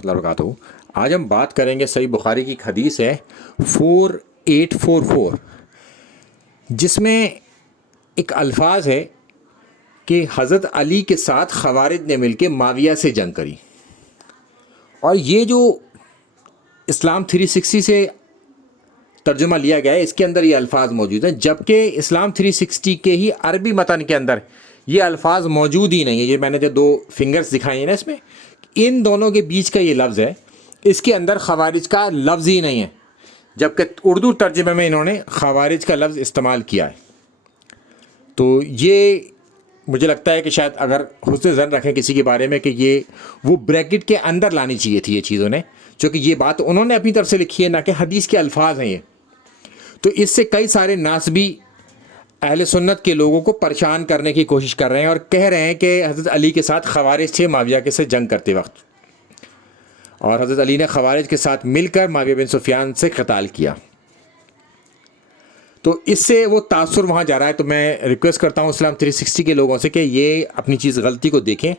اللہ وبرکاتہ۔ آج ہم بات کریں گے صحیح بخاری کی ایک حدیث ہے 4844، جس میں ایک الفاظ ہے کہ حضرت علی کے ساتھ خوارج نے مل کے معاویہ سے جنگ کری، اور یہ جو اسلام 360 سے ترجمہ لیا گیا ہے اس کے اندر یہ الفاظ موجود ہیں، جبکہ اسلام 360 کے ہی عربی متن کے اندر یہ الفاظ موجود ہی نہیں ہے۔ یہ میں نے جو دو فنگرز دکھائے ہیں نا، اس میں ان دونوں کے بیچ کا یہ لفظ ہے، اس کے اندر خوارج کا لفظ ہی نہیں ہے، جبکہ اردو ترجمے میں انہوں نے خوارج کا لفظ استعمال کیا ہے۔ تو یہ مجھے لگتا ہے کہ شاید اگر حسن ظن رکھیں کسی کے بارے میں کہ یہ وہ بریکٹ کے اندر لانی چاہیے تھی یہ چیزوں نے، چونکہ یہ بات انہوں نے اپنی طرف سے لکھی ہے، نہ کہ حدیث کے الفاظ ہیں یہ۔ تو اس سے کئی سارے ناسبی اہل سنت کے لوگوں کو پریشان کرنے کی کوشش کر رہے ہیں، اور کہہ رہے ہیں کہ حضرت علی کے ساتھ خوارج تھے معاویہ کے سے جنگ کرتے وقت، اور حضرت علی نے خوارج کے ساتھ مل کر معاویہ بن سفیان سے قتال کیا۔ تو اس سے وہ تاثر وہاں جا رہا ہے۔ تو میں ریکویسٹ کرتا ہوں اسلام 360 کے لوگوں سے کہ یہ اپنی چیز غلطی کو دیکھیں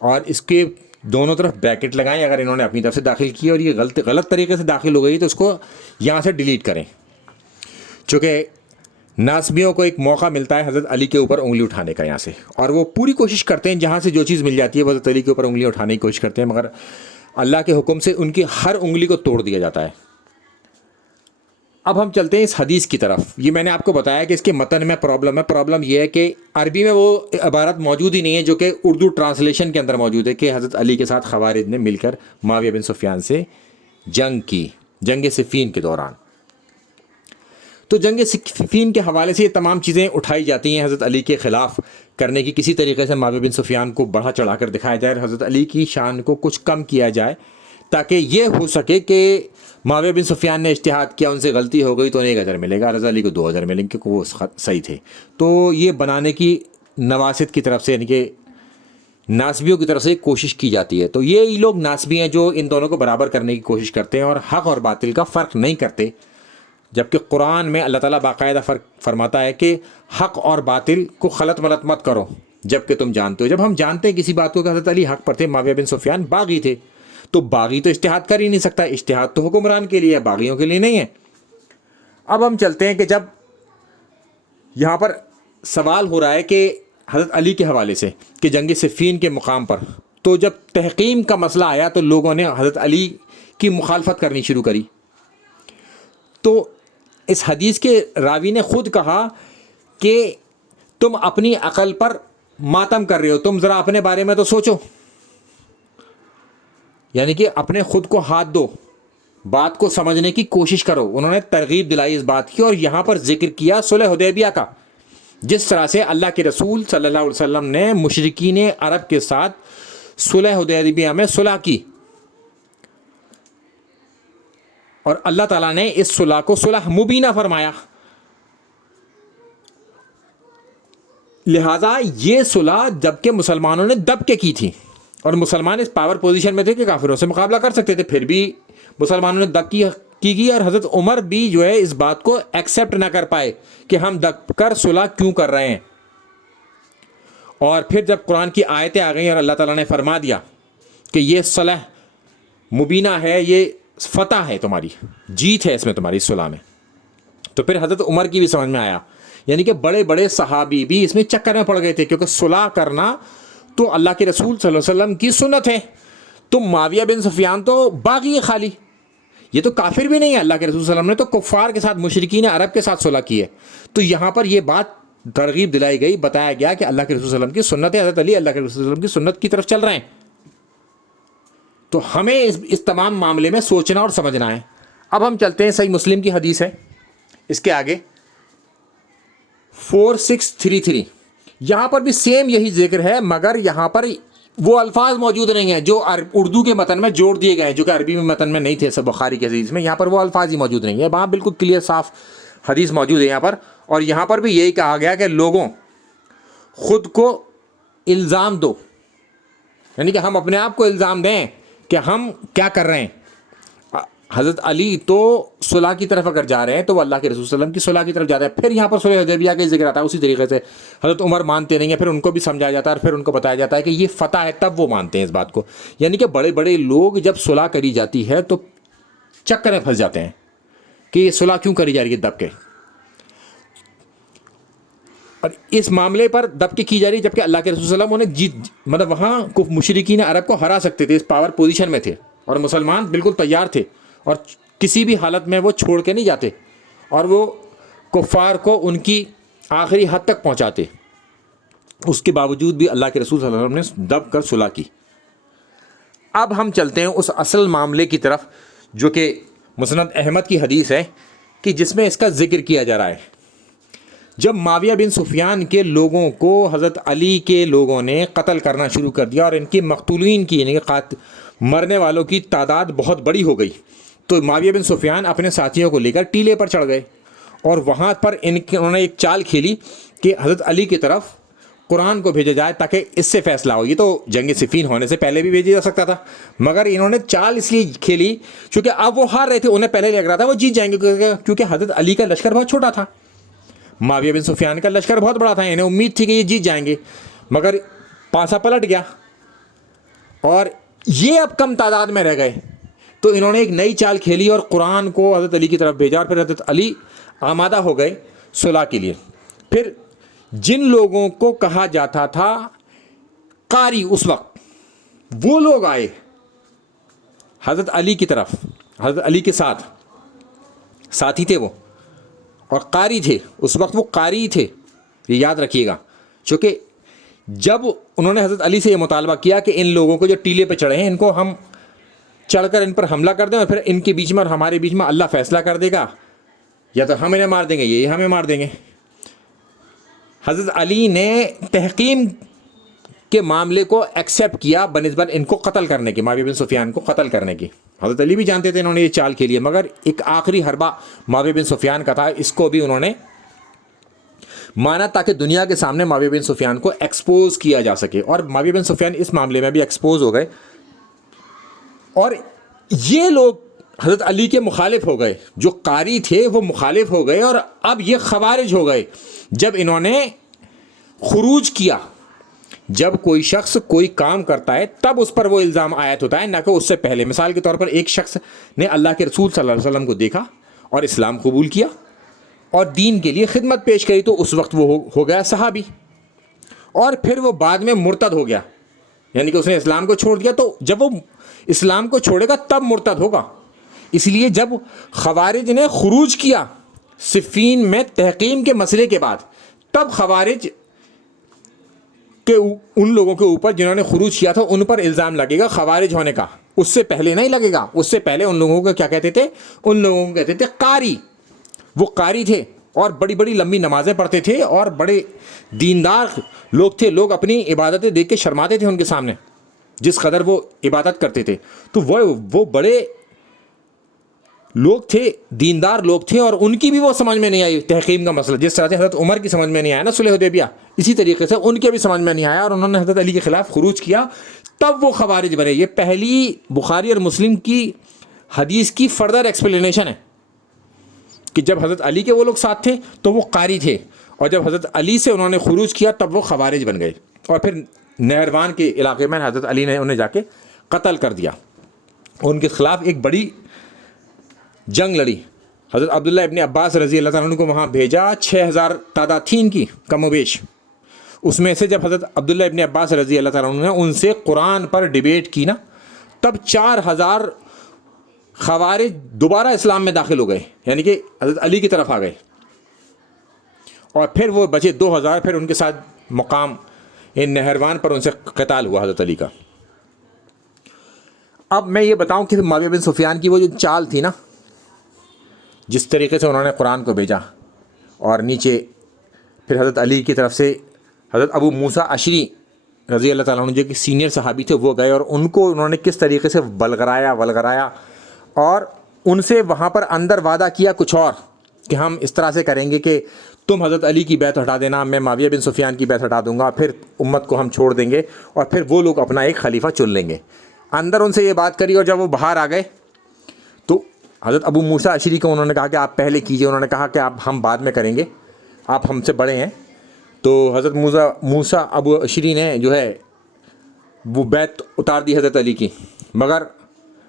اور اس کے دونوں طرف بریکٹ لگائیں۔ اگر انہوں نے اپنی طرف سے داخل کی اور یہ غلط طریقے سے داخل ہو گئی تو اس کو یہاں سے ڈیلیٹ کریں، چونکہ ناسبیوں کو ایک موقع ملتا ہے حضرت علی کے اوپر انگلی اٹھانے کا یہاں سے، اور وہ پوری کوشش کرتے ہیں جہاں سے جو چیز مل جاتی ہے وہ حضرت علی کے اوپر انگلی اٹھانے کی کوشش کرتے ہیں، مگر اللہ کے حکم سے ان کی ہر انگلی کو توڑ دیا جاتا ہے۔ اب ہم چلتے ہیں اس حدیث کی طرف۔ یہ میں نے آپ کو بتایا کہ اس کے متن میں پرابلم ہے۔ پرابلم یہ ہے کہ عربی میں وہ عبارت موجود ہی نہیں ہے جو کہ اردو ٹرانسلیشن کے اندر موجود ہے، کہ حضرت علی کے ساتھ خوارج نے مل کر معاویہ بن سفیان سے جنگ کی، جنگ صفین کے دوران۔ تو جنگ صفین کے حوالے سے یہ تمام چیزیں اٹھائی جاتی ہیں حضرت علی کے خلاف کرنے کی، کسی طریقے سے معاویہ بن سفیان کو بڑھا چڑھا کر دکھایا جائے، حضرت علی کی شان کو کچھ کم کیا جائے، تاکہ یہ ہو سکے کہ معاویہ بن سفیان نے اجتہاد کیا، ان سے غلطی ہو گئی تو انہیں 1 اجر ملے گا، حضرت علی کو 2 اجر ملیں گے کیونکہ وہ صحیح تھے۔ تو یہ بنانے کی نواسط کی طرف سے، یعنی کہ ناسبیوں کی طرف سے کوشش کی جاتی ہے۔ تو یہ لوگ ناسبی ہیں جو ان دونوں کو برابر کرنے کی کوشش کرتے ہیں اور حق اور باطل کا فرق نہیں کرتے، جبکہ قرآن میں اللہ تعالیٰ باقاعدہ فرق فرماتا ہے کہ حق اور باطل کو خلط ملط مت کرو جبکہ تم جانتے ہو۔ جب ہم جانتے ہیں کسی بات کو کہ حضرت علی حق پر تھے، معاویہ بن سفیان باغی تھے، تو باغی تو اجتہاد کر ہی نہیں سکتا، اجتہاد تو حکمران کے لیے ہے، باغیوں کے لیے نہیں ہے۔ اب ہم چلتے ہیں کہ جب یہاں پر سوال ہو رہا ہے کہ حضرت علی کے حوالے سے کہ جنگ صفین کے مقام پر، تو جب تحقیم کا مسئلہ آیا تو لوگوں نے حضرت علی کی مخالفت کرنی شروع کری۔ تو اس حدیث کے راوی نے خود کہا کہ تم اپنی عقل پر ماتم کر رہے ہو، تم ذرا اپنے بارے میں تو سوچو، یعنی کہ اپنے خود کو ہاتھ دو، بات کو سمجھنے کی کوشش کرو۔ انہوں نے ترغیب دلائی اس بات کی، اور یہاں پر ذکر کیا صلح حدیبیہ کا، جس طرح سے اللہ کے رسول صلی اللہ علیہ وسلم نے مشرکین عرب کے ساتھ صلح حدیبیہ میں صلح کی، اور اللہ تعالیٰ نے اس صلح کو صلح مبینہ فرمایا۔ لہٰذا یہ صلح جبکہ مسلمانوں نے دب کے کی تھی، اور مسلمان اس پاور پوزیشن میں تھے کہ کافروں سے مقابلہ کر سکتے تھے، پھر بھی مسلمانوں نے دب کی، اور حضرت عمر بھی جو ہے اس بات کو ایکسیپٹ نہ کر پائے کہ ہم دب کر صلح کیوں کر رہے ہیں۔ اور پھر جب قرآن کی آیتیں آ گئیں اور اللہ تعالیٰ نے فرما دیا کہ یہ صلح مبینہ ہے، یہ فتح ہے، تمہاری جیت ہے اس میں، تمہاری صلح میں، تو پھر حضرت عمر کی بھی سمجھ میں آیا، یعنی کہ بڑے بڑے صحابی بھی اس میں چکر میں پڑ گئے تھے، کیونکہ صلح کرنا تو اللہ کے رسول صلی اللہ علیہ وسلم کی سنت ہے۔ تو معاویہ بن سفیان تو باغی ہے خالی، یہ تو کافر بھی نہیں ہے، اللہ کے رسول صلی اللہ علیہ وسلم نے تو کفار کے ساتھ، مشرکین عرب کے ساتھ صلح کی ہے۔ تو یہاں پر یہ بات ترغیب دلائی گئی، بتایا گیا کہ اللہ کے رسول صلی اللہ علیہ وسلم کی سنت ہے، حضرت علی اللہ کے رسول صلی اللہ علیہ وسلم کی سنت کی طرف چل رہے ہیں۔ تو ہمیں اس تمام معاملے میں سوچنا اور سمجھنا ہے۔ اب ہم چلتے ہیں، صحیح مسلم کی حدیث ہے، اس کے آگے 4633، یہاں پر بھی سیم یہی ذکر ہے، مگر یہاں پر وہ الفاظ موجود نہیں ہیں جو اردو کے متن میں جوڑ دیے گئے ہیں، جو کہ عربی میں متن میں نہیں تھے، سب بخاری کے حدیث میں، یہاں پر وہ الفاظ ہی موجود نہیں ہیں، وہاں بالکل کلیئر صاف حدیث موجود ہے یہاں پر۔ اور یہاں پر بھی یہی کہا گیا کہ لوگوں خود کو الزام دو، یعنی کہ ہم اپنے آپ کو الزام دیں کہ ہم کیا کر رہے ہیں، حضرت علی تو صلح کی طرف اگر جا رہے ہیں تو وہ اللہ کے رسول صلی اللہ علیہ وسلم کی صلح کی طرف جاتا ہے. پھر یہاں پر صلح حدیبیہ کا ذکر آتا ہے. اسی طریقے سے حضرت عمر مانتے نہیں ہیں, پھر ان کو بھی سمجھایا جاتا ہے اور پھر ان کو بتایا جاتا ہے کہ یہ فتح ہے, تب وہ مانتے ہیں اس بات کو. یعنی کہ بڑے بڑے لوگ جب صلح کری جاتی ہے تو چکر میں پھنس جاتے ہیں کہ یہ صلح کیوں کری جا رہی ہے دب کے, اور اس معاملے پر دب کے کی جا رہی ہے, جبکہ اللہ کے رسول صلی اللہ علیہ وسلم انہیں مطلب وہاں مشرکین عرب کو ہرا سکتے تھے, اس پاور پوزیشن میں تھے, اور مسلمان بالکل تیار تھے اور کسی بھی حالت میں وہ چھوڑ کے نہیں جاتے, اور وہ کفار کو ان کی آخری حد تک پہنچاتے. اس کے باوجود بھی اللہ کے رسول صلی اللہ علیہ وسلم نے دب کر صلح کی. اب ہم چلتے ہیں اس اصل معاملے کی طرف جو کہ مسند احمد کی حدیث ہے, کہ جس میں اس کا ذکر کیا جا رہا ہے. جب معاویہ بن سفیان کے لوگوں کو حضرت علی کے لوگوں نے قتل کرنا شروع کر دیا اور ان کے مقتولین کی یعنی کہ مرنے والوں کی تعداد بہت بڑی ہو گئی, تو معاویہ بن سفیان اپنے ساتھیوں کو لے کر ٹیلے پر چڑھ گئے, اور وہاں پر انہوں نے ایک چال کھیلی کہ حضرت علی کی طرف قرآن کو بھیجا جائے تاکہ اس سے فیصلہ ہو. یہ تو جنگ صفین ہونے سے پہلے بھی بھیجا جا سکتا تھا, مگر انہوں نے چال اس لیے کھیلی کیونکہ اب وہ ہار رہے تھے, انہیں پہلے لگ رہا تھا وہ جیت جائیں گے, کیونکہ حضرت علی کا لشکر بہت چھوٹا تھا, معاویہ بن سفیان کا لشکر بہت بڑا تھا, انہیں امید تھی کہ یہ جیت جائیں گے, مگر پانسا پلٹ گیا اور یہ اب کم تعداد میں رہ گئے. تو انہوں نے ایک نئی چال کھیلی اور قرآن کو حضرت علی کی طرف بھیجا, اور پھر حضرت علی آمادہ ہو گئے صلح کے لیے. پھر جن لوگوں کو کہا جاتا تھا قاری اس وقت, وہ لوگ آئے حضرت علی کی طرف, حضرت علی کے ساتھی تھے وہ, اور قاری تھے اس وقت, وہ قاری تھے, یہ یاد رکھیے گا. چونکہ جب انہوں نے حضرت علی سے یہ مطالبہ کیا کہ ان لوگوں کو جو ٹیلے پہ چڑھے ہیں ان کو ہم چڑھ کر ان پر حملہ کر دیں, اور پھر ان کے بیچ میں اور ہمارے بیچ میں اللہ فیصلہ کر دے گا, یا تو ہم انہیں مار دیں گے یہ ہمیں مار دیں گے. حضرت علی نے تحقیم کے معاملے کو ایکسیپٹ کیا بنسبت ان کو قتل کرنے کی, معاویہ بن سفیان کو قتل کرنے کی. حضرت علی بھی جانتے تھے انہوں نے یہ چال کھیلی ہے, مگر ایک آخری حربہ معاویہ بن سفیان کا تھا, اس کو بھی انہوں نے مانا تاکہ دنیا کے سامنے معاویہ بن سفیان کو ایکسپوز کیا جا سکے. اور معاویہ بن سفیان اس معاملے میں بھی ایکسپوز ہو گئے, اور یہ لوگ حضرت علی کے مخالف ہو گئے, جو قاری تھے وہ مخالف ہو گئے, اور اب یہ خوارج ہو گئے جب انہوں نے خروج کیا. جب کوئی شخص کوئی کام کرتا ہے تب اس پر وہ الزام عائد ہوتا ہے, نہ کہ اس سے پہلے. مثال کے طور پر ایک شخص نے اللہ کے رسول صلی اللہ علیہ وسلم کو دیکھا اور اسلام قبول کیا اور دین کے لیے خدمت پیش کری, تو اس وقت وہ ہو گیا صحابی, اور پھر وہ بعد میں مرتد ہو گیا, یعنی کہ اس نے اسلام کو چھوڑ دیا. تو جب وہ اسلام کو چھوڑے گا تب مرتد ہوگا. اس لیے جب خوارج نے خروج کیا صفین میں تحقیم کے مسئلے کے بعد, تب خوارج کہ ان لوگوں کے اوپر جنہوں نے خروج کیا تھا ان پر الزام لگے گا خوارج ہونے کا, اس سے پہلے نہیں لگے گا. اس سے پہلے ان لوگوں کو کیا کہتے تھے, ان لوگوں کو کہتے تھے قاری. وہ قاری تھے اور بڑی بڑی لمبی نمازیں پڑھتے تھے اور بڑے دیندار لوگ تھے, لوگ اپنی عبادتیں دیکھ کے شرماتے تھے ان کے سامنے جس قدر وہ عبادت کرتے تھے. تو وہ بڑے لوگ تھے, دیندار لوگ تھے, اور ان کی بھی وہ سمجھ میں نہیں آئی تحقیم کا مسئلہ. جس طرح سے حضرت عمر کی سمجھ میں نہیں آیا نا صلح حدیبیہ, اسی طریقے سے ان کے بھی سمجھ میں نہیں آیا, اور انہوں نے حضرت علی کے خلاف خروج کیا, تب وہ خوارج بنے. یہ پہلی بخاری اور مسلم کی حدیث کی فردر ایکسپلینیشن ہے کہ جب حضرت علی کے وہ لوگ ساتھ تھے تو وہ قاری تھے, اور جب حضرت علی سے انہوں نے خروج کیا تب وہ خوارج بن گئے, اور پھر نہروان کے علاقے میں حضرت علی نے انہیں جا کے قتل کر دیا. ان کے خلاف ایک بڑی جنگ لڑی. حضرت عبداللہ ابن عباس رضی اللہ تعالیٰ عنہ کو وہاں بھیجا, 6000 تعداد تھی ان کی کم و بیش. اس میں سے جب حضرت عبداللہ ابن عباس رضی اللہ تعالیٰ عنہ نے ان سے قرآن پر ڈیبیٹ کی نا, تب 4000 خوارج دوبارہ اسلام میں داخل ہو گئے, یعنی کہ حضرت علی کی طرف آ گئے, اور پھر وہ بچے 2000. پھر ان کے ساتھ مقام نہروان پر ان سے قتال ہوا حضرت علی کا. اب میں یہ بتاؤں کہ معاویہ بن سفیان کی وہ جو چال تھی نا, جس طریقے سے انہوں نے قرآن کو بھیجا, اور نیچے پھر حضرت علی کی طرف سے حضرت ابو موسیٰ اشعری رضی اللہ تعالیٰ عنہ جو کہ سینئر صحابی تھے وہ گئے, اور ان کو انہوں نے کس طریقے سے ولگرایا, اور ان سے وہاں پر اندر وعدہ کیا کچھ اور کہ ہم اس طرح سے کریں گے کہ تم حضرت علی کی بیعت ہٹا دینا, میں معاویہ بن سفیان کی بیعت ہٹا دوں گا, پھر امت کو ہم چھوڑ دیں گے, اور پھر وہ لوگ اپنا ایک خلیفہ چن لیں گے. اندر ان سے یہ بات کری, اور جب وہ باہر آ گئے تو حضرت ابو موسیٰ اشعری کو انہوں نے کہا کہ آپ پہلے کیجئے، انہوں نے کہا کہ ہم بعد میں کریں گے، آپ ہم سے بڑے ہیں. تو حضرت موسیٰ ابو اشعری نے جو ہے وہ بیعت اتار دی حضرت علی کی، مگر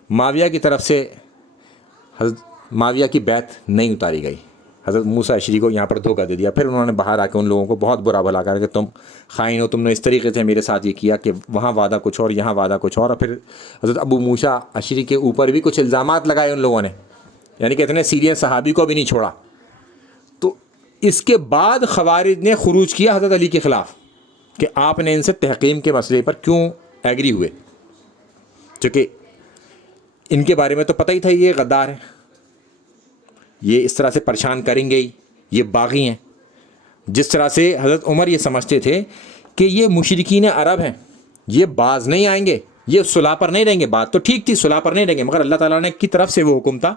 معاویہ کی طرف سے حضرت معاویہ کی بیعت نہیں اتاری گئی. حضرت موسیٰ اشعری کو یہاں پر دھوکہ دے دیا. پھر انہوں نے باہر آ کے ان لوگوں کو بہت برا بھلا کر کہ تم خائن ہو، تم نے اس طریقے سے میرے ساتھ یہ کیا کہ وہاں وعدہ کچھ اور یہاں وعدہ کچھ اور پھر حضرت ابو موسیٰ اشعری کے اوپر بھی کچھ الزامات لگائے ان لوگوں نے، یعنی کہ اتنے سیریس صحابی کو بھی نہیں چھوڑا. تو اس کے بعد خوارج نے خروج کیا حضرت علی کے خلاف کہ آپ نے ان سے تحقیم کے مسئلے پر کیوں ایگری ہوئے، چونکہ ان کے بارے میں تو پتہ ہی تھا یہ غدار ہیں، یہ اس طرح سے پریشان کریں گے، یہ باغی ہیں. جس طرح سے حضرت عمر یہ سمجھتے تھے کہ یہ مشرکین عرب ہیں، یہ باز نہیں آئیں گے، یہ صلح پر نہیں رہیں گے. بات تو ٹھیک تھی، صلح پر نہیں رہیں گے، مگر اللہ تعالیٰ نے کی طرف سے وہ حکم تھا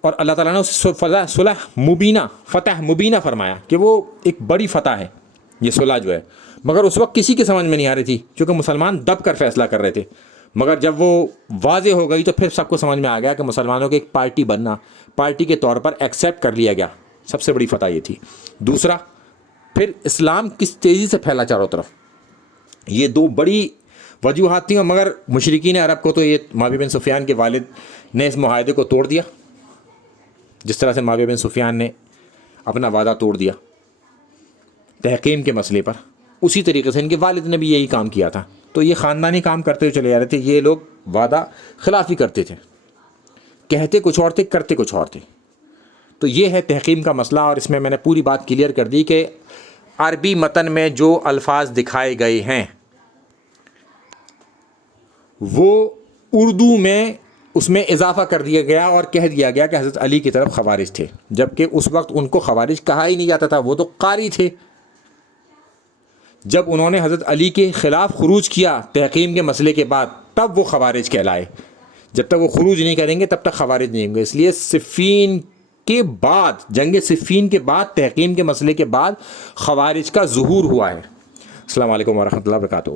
اور اللہ تعالیٰ نے اسے صلح مبینہ، فتح مبینہ فرمایا کہ وہ ایک بڑی فتح ہے یہ صلح جو ہے. مگر اس وقت کسی کے سمجھ میں نہیں آ رہی تھی کیونکہ مسلمان دب کر فیصلہ کر رہے تھے. مگر جب وہ واضح ہو گئی تو پھر سب کو سمجھ میں آ گیا کہ مسلمانوں کی ایک پارٹی بننا، پارٹی کے طور پر ایکسیپٹ کر لیا گیا. سب سے بڑی فتح یہ تھی. دوسرا، پھر اسلام کس تیزی سے پھیلا چاروں طرف. یہ دو بڑی وجوہات تھیں. مگر مشرکین عرب کو تو یہ معاویہ بن سفیان کے والد نے اس معاہدے کو توڑ دیا، جس طرح سے معاویہ بن سفیان نے اپنا وعدہ توڑ دیا تحقیم کے مسئلے پر، اسی طریقے سے ان کے والد نے بھی یہی کام کیا تھا. تو یہ خاندانی کام کرتے ہوئے چلے جا رہے تھے. یہ لوگ وعدہ خلافی کرتے تھے، کہتے کچھ اور تھے، کرتے کچھ اور تھے. تو یہ ہے تحقیم کا مسئلہ. اور اس میں نے پوری بات کلیئر کر دی کہ عربی متن میں جو الفاظ دکھائے گئے ہیں وہ اردو میں اس میں اضافہ کر دیا گیا اور کہہ دیا گیا کہ حضرت علی کی طرف خوارج تھے، جبکہ اس وقت ان کو خوارج کہا ہی نہیں جاتا تھا، وہ تو قاری تھے. جب انہوں نے حضرت علی کے خلاف خروج کیا تحقیم کے مسئلے کے بعد تب وہ خوارج کہلائے. جب تک وہ خروج نہیں کریں گے تب تک خوارج نہیں ہوں گے. اس لیے صفین کے بعد، جنگ صفین کے بعد، تحقیم کے مسئلے کے بعد خوارج کا ظہور ہوا ہے. السلام علیکم ورحمۃ اللہ وبرکاتہ.